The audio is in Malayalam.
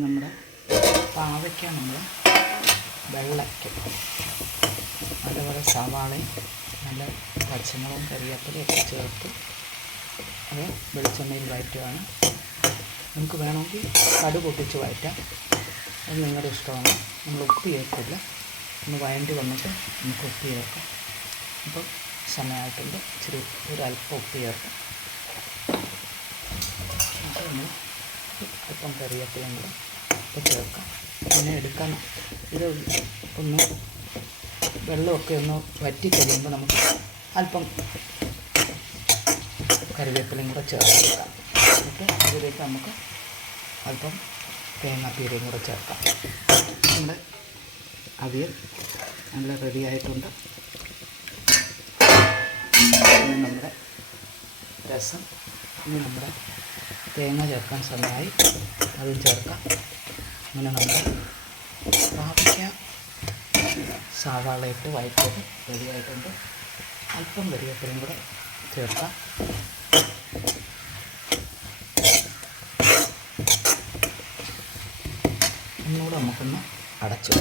നമ്മുടെ പാവയ്ക്ക നമ്മൾ വെള്ളയ്ക്കും അതുപോലെ സവാളയും നല്ല പച്ചമുളകും കരിവേപ്പിലയൊക്കെ ചേർത്ത് അത് വെളിച്ചെണ്ണയിൽ വഴറ്റുകയാണ്. നമുക്ക് വേണമെങ്കിൽ കടുക് പൊട്ടിച്ച് വഴറ്റാം, അത് നിങ്ങളുടെ ഇഷ്ടമാണ്. നമ്മൾ ഉപ്പ് ചേർക്കില്ല, ഒന്ന് വഴണ്ടി വന്നിട്ട് നമുക്ക് ഉപ്പ് ചേർക്കാം. അപ്പോൾ സമയമായിട്ടുണ്ട്, ഇച്ചിരി ഒരല്പം ഉപ്പ് ചേർക്കാം. അപ്പോൾ നമ്മൾ അല്പം കറിവേപ്പിലയും കൂടെ ഇപ്പോൾ ചേർക്കാം. പിന്നെ എടുക്കാൻ ഇത് ഒന്ന് വെള്ളമൊക്കെ ഒന്ന് വറ്റി കഴിയുമ്പോൾ നമുക്ക് അല്പം കറിവേപ്പിലയും കൂടെ ചേർത്ത് കൊടുക്കാം. എന്നിട്ട് അതിലേക്ക് നമുക്ക് അല്പം തേങ്ങാപ്പീരയും കൂടെ ചേർക്കാം. നമ്മുടെ അവിയൽ നല്ല റെഡിയായിട്ടുണ്ട്. ഇനി നമ്മുടെ രസം, ഇനി നമ്മുടെ തേങ്ങ ചേർക്കാൻ സമയമായി, അതും ചേർക്കാം. അങ്ങനെ നമ്മുടെ പാവയ്ക്ക സവാള ഇട്ട് വഴറ്റിയത് റെഡിയായിട്ടുണ്ട്. അല്പം കറിവേപ്പിലയും കൂടെ ചേർക്കാം. ഒന്നുകൂടെ നമുക്കൊന്ന് അടച്ചു.